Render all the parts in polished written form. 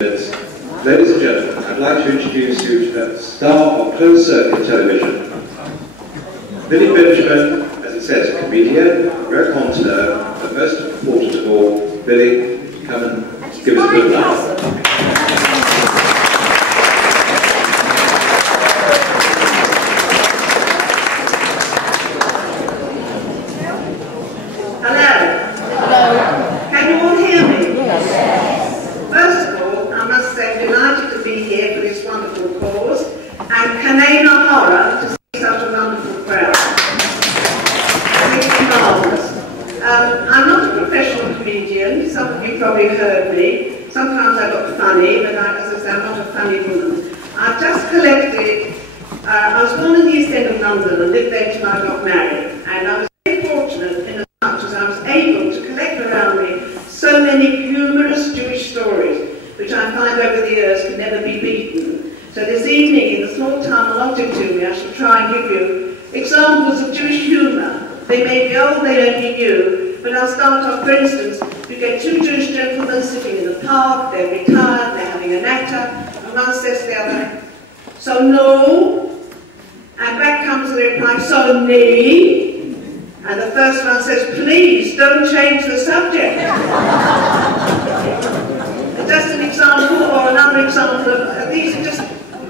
Ladies and gentlemen, I'd like to introduce you to the star of closed circuit television. Billy Benjamin, as it says, a comedian, raconteur, but most important of all, Billy, come and give us a good laugh. I was born in the East End of London and lived there till I got married, and I was very fortunate in as much as I was able to collect around me so many humorous Jewish stories, which I find over the years can never be beaten. So this evening, in the small time allotted to me, I shall try and give you examples of Jewish humour. They may be old, they may be new, but I'll start off, for instance, you get two Jewish gentlemen sitting in the park, they're retired, they're having a natter, and one says to the other, "So no?" And back comes the reply, "So nee?" And the first one says, "Please, don't change the subject." Just an example, or another example of these are just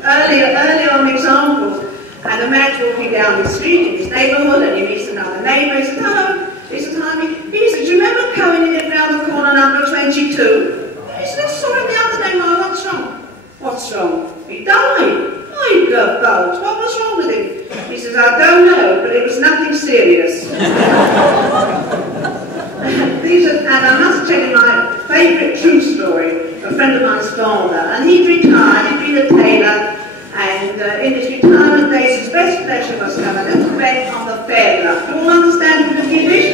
early on examples. And a man's walking down the street in his neighbourhood and he meets another neighbour. He says, "Hello." He says, "Hi." He says, "Do you remember Cohen who lived round the corner, number 22? He says, "I saw him the other day." "Well, what's wrong?" "What's wrong?" "He died." "My God, Bolt, what was wrong with him?" He says, "I don't know, but it was nothing serious." And I must tell you my favourite true story. A friend of mine's father, and he'd retired, he'd been a tailor, and in his retirement days his best pleasure was to have a little bed on the fairground. Do you all understand the Yiddish?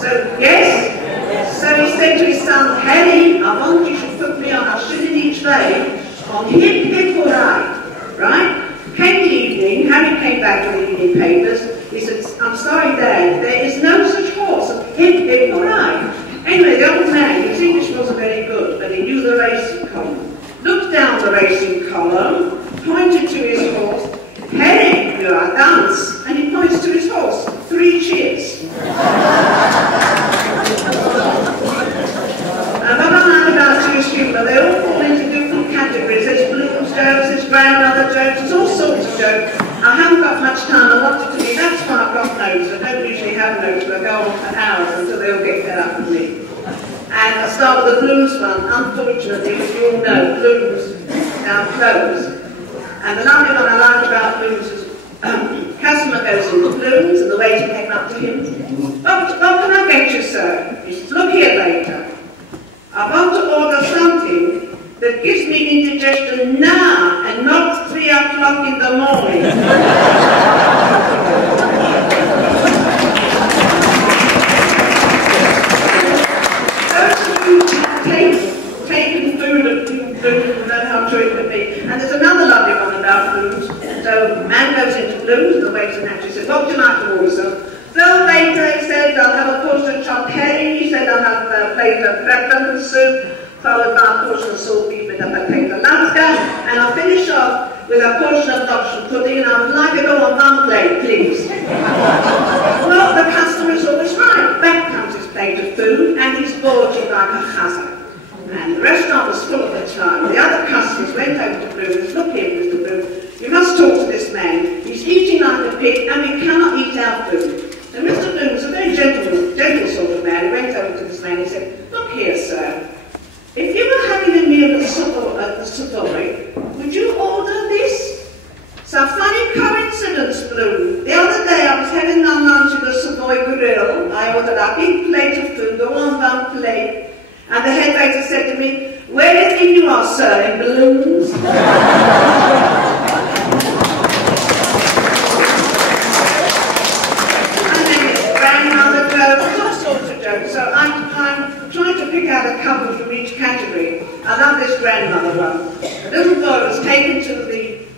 So, yes? So he said to his son, "Harry, I want you to put me on a shilling each day on hip hip hooray." Right? Came the evening, Harry came back with the evening papers. He said, "I'm sorry, Dad, there is no such horse as hip hip hooray." Anyway, the old man, his English wasn't very good, but he knew the racing column. Looked down the racing column, pointed to his horse, "Harry, you are dance." And he points to his horse, 3 cheers. And what I know about Jewish humour, they all fall into different categories. There's blues jokes, there's grandmother jokes, there's all sorts of jokes. I haven't got much time allotted to me, that's why I've got notes. I don't usually have notes, but I go on for hours until they all get fed up with me. And I'll start with the blues one. Unfortunately, as you all know, blues now closed. And the lovely one I like about blues is customer goes into blues and the waiter came up to him. What can I get you, sir?" He says, "Look here, waiter. I want to order something that gives me indigestion now and not 3 o'clock in the morning." Taking food and know how true it would be. And there's another lovely one about blues. So man goes into blues, the waiter naturally says, "What would you like to order, sir?" "Well, waiter," he said, "I'll have a portion of chopped herring." He said, "I'll have a plate of crab bacon soup, followed by a portion of salt beef with a potato latka, and I'll finish off with a portion of Dutch pudding, and I would like it all on one plate, please." Well, the customer is always right. Back comes his plate of food, and he's gorging like a chazan. And the restaurant was full at the time. The other customers went over to Bloom's. "Look here, Mr. Bloom, you must talk to this man. He's eating like a pig, and we cannot eat our food." So Mr. Bloom was a very gentle sort of man. He went over to this man and said, "Look here, sir, if you were having a meal at the Savoy, would you order this?" "It's a funny coincidence, Bloom. The other day I was having my lunch at the Savoy Grill. I ordered a big plate of food, all on one plate. And the head waiter said to me, 'Where do you think you are, sir, in balloons?'" And then it's grandmother jokes, all sorts of jokes. So I'm trying to pick out a couple from each category. I love this grandmother one. A little boy was taken to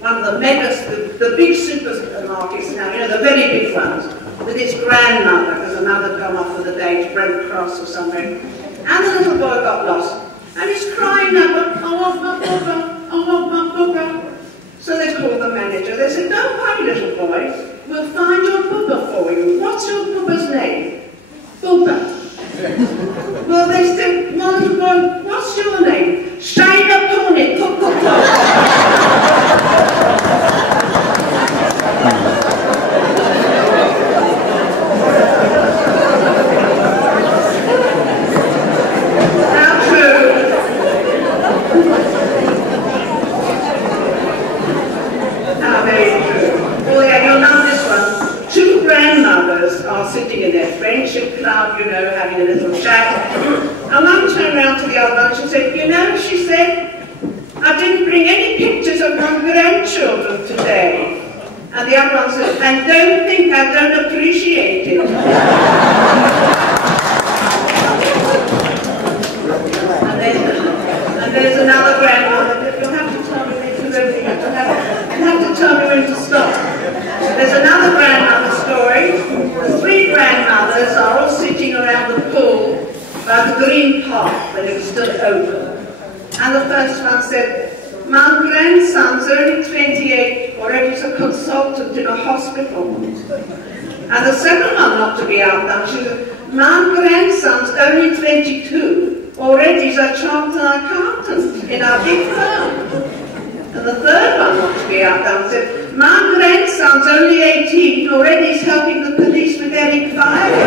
one of the megas, the big supermarkets now, you know, the very big ones, with his grandmother, because the mother had gone off for the day to Brent Cross or something. And the little boy got lost. And he's crying now, "But I grandchildren today. And the other one says, and don't think I don't appreciate it. and there's another grandmother. You'll have to tell me when to stop. There's another grandmother story. The three grandmothers are all sitting around the pool by the green park when it was still open. And the first one said, my grandson's only 28, already is a consultant in a hospital. And the second one, not to be outdone, she said, my grandson's only 22, already is a chartered accountant in our big firm. And the third one, not to be outdone, said, my grandson's only 18, already is helping the police with their inquiry.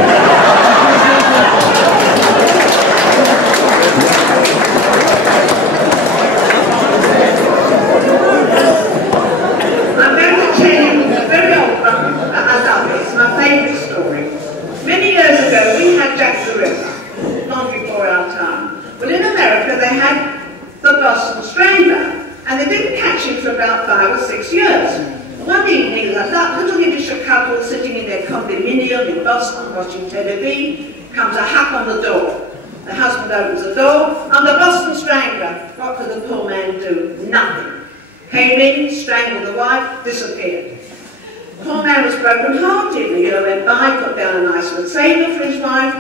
I'm going to tell you a very old one. I love it. It's my favourite story. Many years ago, we had Jack the Ripper, long before our time. Well, in America, they had the Boston Strangler. And they didn't catch him for about 5 or 6 years. One evening, a little Yiddish couple sitting in their condominium in Boston watching television, comes a hap on the door. The husband opens the door. I'm the Boston Strangler. What could the poor man do? Nothing. Came in, strangled the wife, disappeared. The poor man was broken-hearted. The year went by, put down a nice little saver for his wife,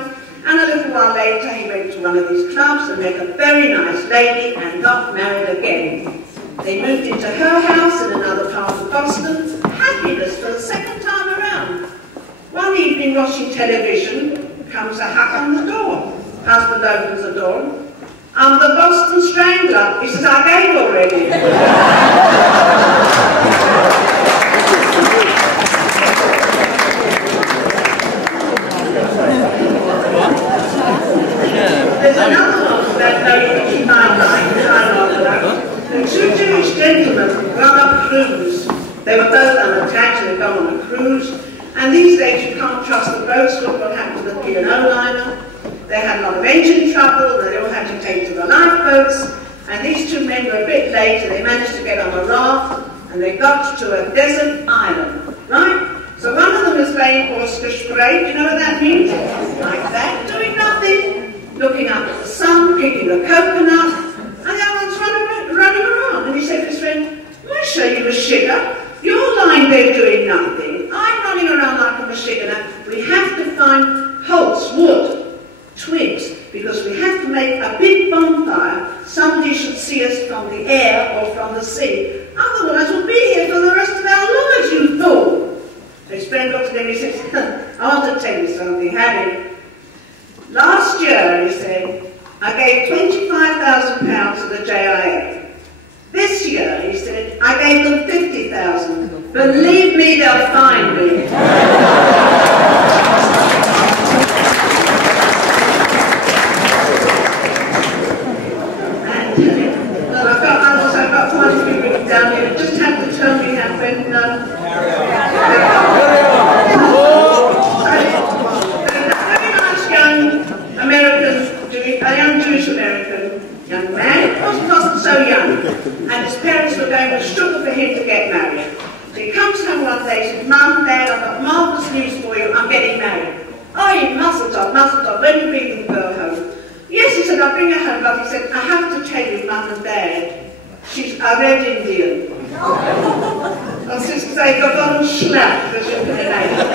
and a little while later he went to one of these clubs and met a very nice lady and got married again. They moved into her house in another part of Boston. Happiness for the second time around. One evening, watching television, comes a hap on the door. Husband opens the door. I'm the Boston Strangler. He says, I gave already. There's another one that lady might like, which I know about. The two Jewish gentlemen were on a cruise. They were both unattached and they'd gone on a cruise. And these days you can't trust the boats. Look what happened to the P&O liner. They had a lot of engine trouble, and they all had to take to the lifeboats. And these two men were a bit late, and they managed to get on a raft, and they got to a desert island, right? So one of them is playing Orchestra. You know what that means? Like that, doing nothing, looking up at the sun, picking a coconut, and the other one's running around. And he said to his friend, I show you a sugar. You're lying there doing nothing. I'm running around like a machigana. We have to find Holt's wood, twigs, because we have to make a big bonfire. Somebody should see us from the air or from the sea. Otherwise we'll be here for the rest of our lives, you fool. So his friend looked at him and he said, I want to tell you something, Harry. Last year, he said, I gave £25,000 to the JIA. This year, he said, I gave them 50,000. Believe me, they'll find me. And I've got quite a few written down here. Just have to tell me how when very nice young American, a young Jewish American young man, wasn't so young, and his parents were going to struggle for him to get married. So he comes home one day and says, Mum, Dad, I've got marvellous news for you, I'm getting married. Oh, you mustn't, when are you bringing the girl home? Yes, he said, I'll bring her home, but he said, I have to tell you, Mum and Dad, she's a Red Indian. I was just saying, I've got schlapp, as you can imagine.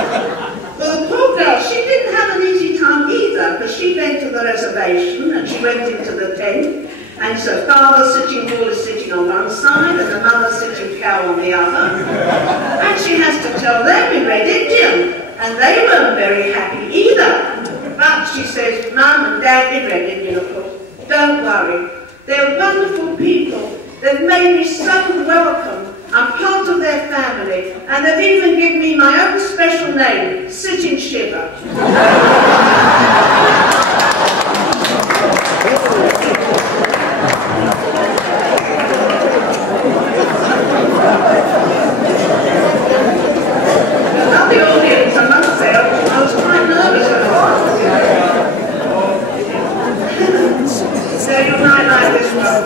Well, the poor girl, she didn't have an easy time either, because she went to the reservation and she went into the tent, and so father Bull is sitting on one side and the mother sitting cow on the other, and she has to tell them in Red Indian, and they weren't very happy either. But she says, Mum and Dad in Red Indian, of course, don't worry, they're wonderful people, they've made me so welcome. I'm part of their family, and they've even given me my own special name, Sitting Shiver. I love the audience, I must say, I was quite nervous when I was so you might like this one.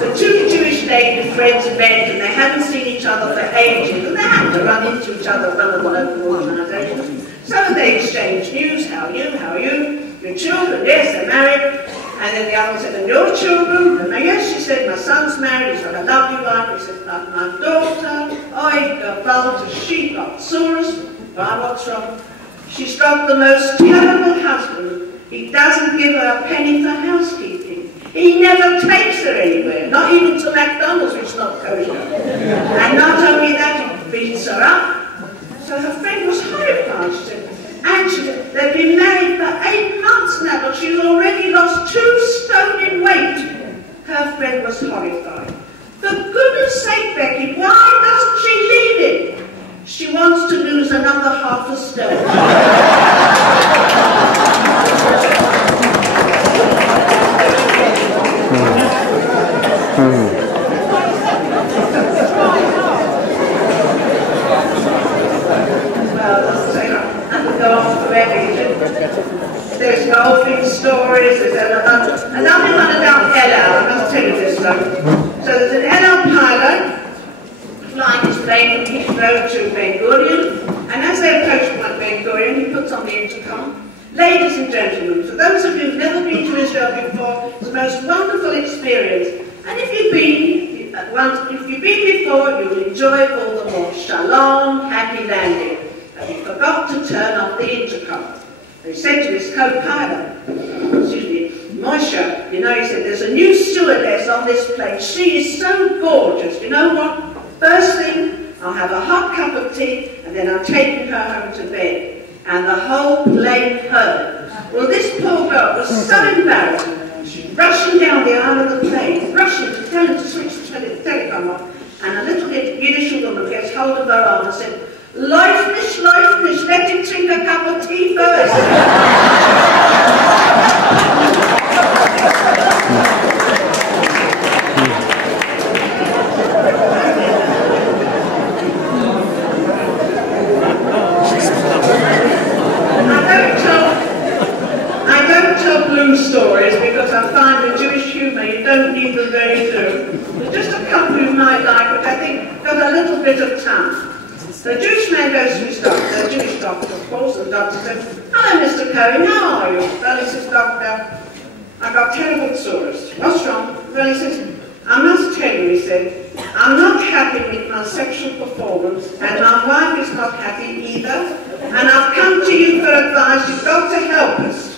The two Jewish lady friends met and they hadn't seen each other for ages and they had to run into each other from the local organisation. So they exchanged news, how are you, your children, yes, they're married. And then the other one said, and your children? And yes, she said, my son's married, he's got a lovely wife. He said, my daughter, she got Saurus. Why, what's wrong? She's got the most terrible husband. He doesn't give her a penny for housekeeping. He never takes her anywhere, not even to McDonald's, which is not kosher. And not only that, he beats her up. So her friend was horrified. She said, they've been married for 8 months now, but she's already lost 2 stone in weight. Her friend was horrified. For goodness sake, Becky, why doesn't she leave him? She wants to lose another half a stone. There's golfing stories, there's another one about Ella, I must tell you this one. So there's an Ella pilot flying his plane from Heathrow to Ben Gurion, and as they approach Ben Gurion, he puts on the intercom, ladies and gentlemen, for those of you who've never been to Israel before, it's the most wonderful experience, and if you've been before, you'll enjoy it all the more. Shalom, happy landing. And he forgot to turn off the intercom. He said to his co-pilot, Moshe, you know, he said, there's a new stewardess on this plane. She is so gorgeous. You know what? First thing, I'll have a hot cup of tea, and then I'm taking her home to bed. And the whole plane heard. Well, this poor girl was so embarrassed. She's rushing down the aisle of the plane, rushing to tell him to switch the telephone off. And a little Yiddish woman gets hold of her arm and said, Leufnisch, let him drink a cup of tea first. I don't tell blue stories because I find the Jewish humour, you don't need them very through. There's just a couple you might like, which I think got a little bit of tongue. So the Jewish man goes to his doctor, the Jewish doctor, of course, and the doctor says, hello, Mr. Cohen, how are you? Well, he says, doctor, I've got terrible Saurus. What's wrong? Well, he says, I must tell you, he said, I'm not happy with my sexual performance, and my wife is not happy either, and I've come to you for advice. You've got to help us.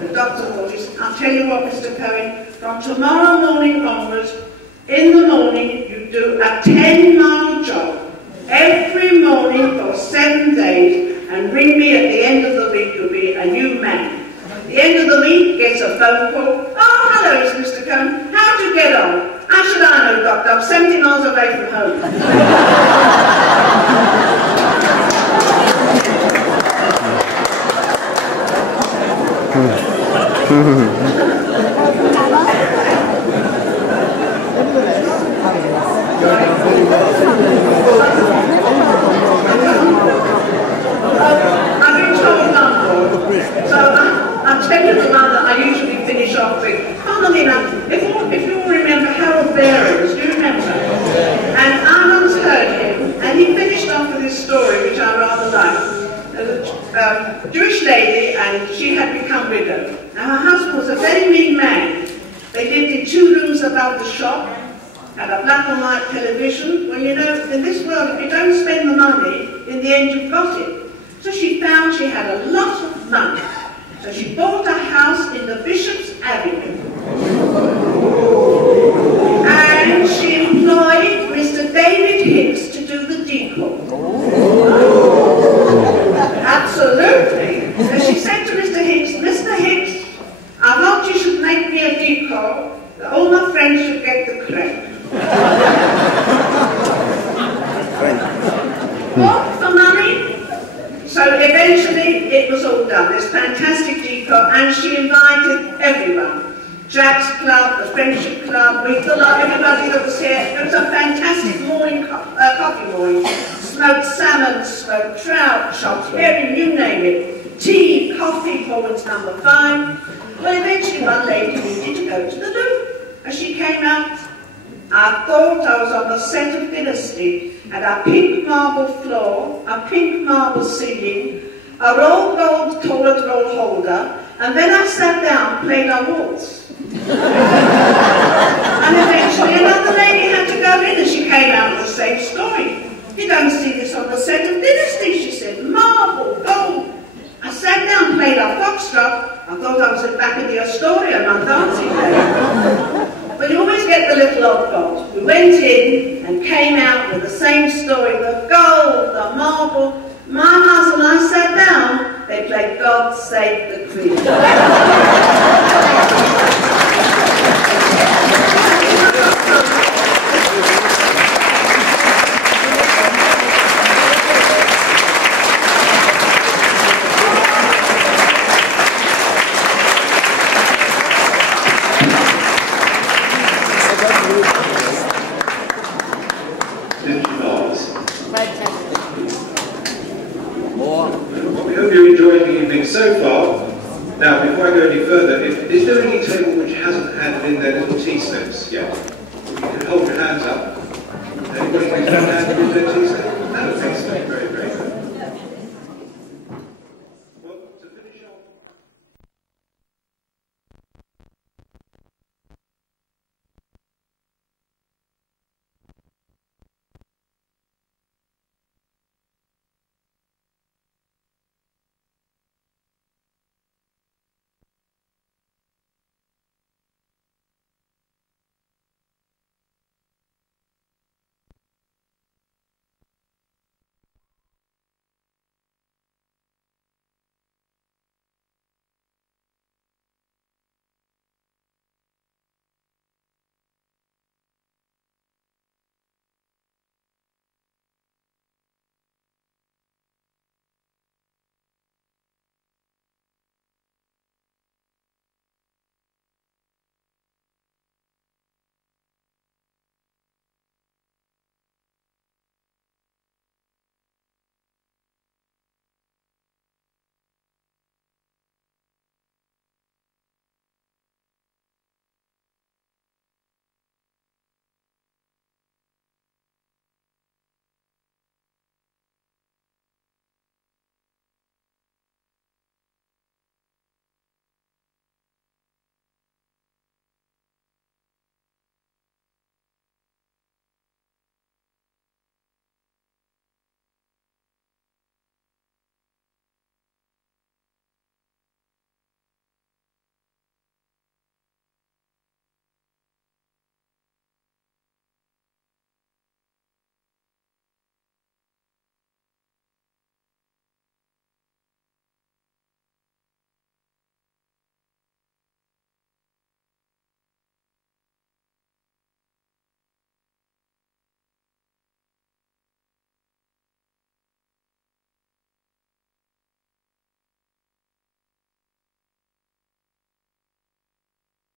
The doctor thought, I'll tell you what, Mr. Cohen, from tomorrow morning onwards, in the morning, you do a 10-mile jog. Every morning for 7 days, and ring me at the end of the week, you'll be a new man. At the end of the week, gets a phone call. Oh, hello, it's Mr. Cohen. How'd you get on? How should I know, doctor? I'm 70 miles away from home. I'll tell you the one that I usually finish off with. Funnily enough, if you all remember Harold Behrens, do you remember? And I once heard him, and he finished off with this story, which I rather like. A Jewish lady, and she had become widowed. Now her husband was a very mean man. They lived in 2 rooms above the shop, had a black and white television. Well, you know, in this world, if you don't spend the money, in the end you've got it. So she found she had a lot of money. So she bought a house in the Bishop's Avenue. And she employed Mr. David Hicks to do the decor. Absolutely. So she said to Mr. Hicks, Mr. Hicks, I thought you should make me a decor that all my friends should get the credit. What for money? So eventually it was all done. This fantastic decor, and she invited everyone. Jack's Club, the Friendship Club, Meet the Love, everybody that was here. It was a fantastic morning, coffee morning. Smoked salmon, smoked trout, chopped herring, you name it. Tea, coffee, forwards number 5. Well, eventually one lady needed to go to the loo. As she came out, I thought I was on the set of Dynasty, and a pink marble floor, a pink marble ceiling, a rolled gold toilet roll holder, and then I sat down, played a waltz. And eventually another lady had to go in, and she came out with the same story. You don't see this on the set of Dynasty, she said. Marble, gold. I sat down, played a foxtrot. I thought I was back in the Astoria, my dancing day. But you always get the little oddballs. We went in and came out with the same story. The gold, the marble. My husband and I sat down. They played God Save the Queen.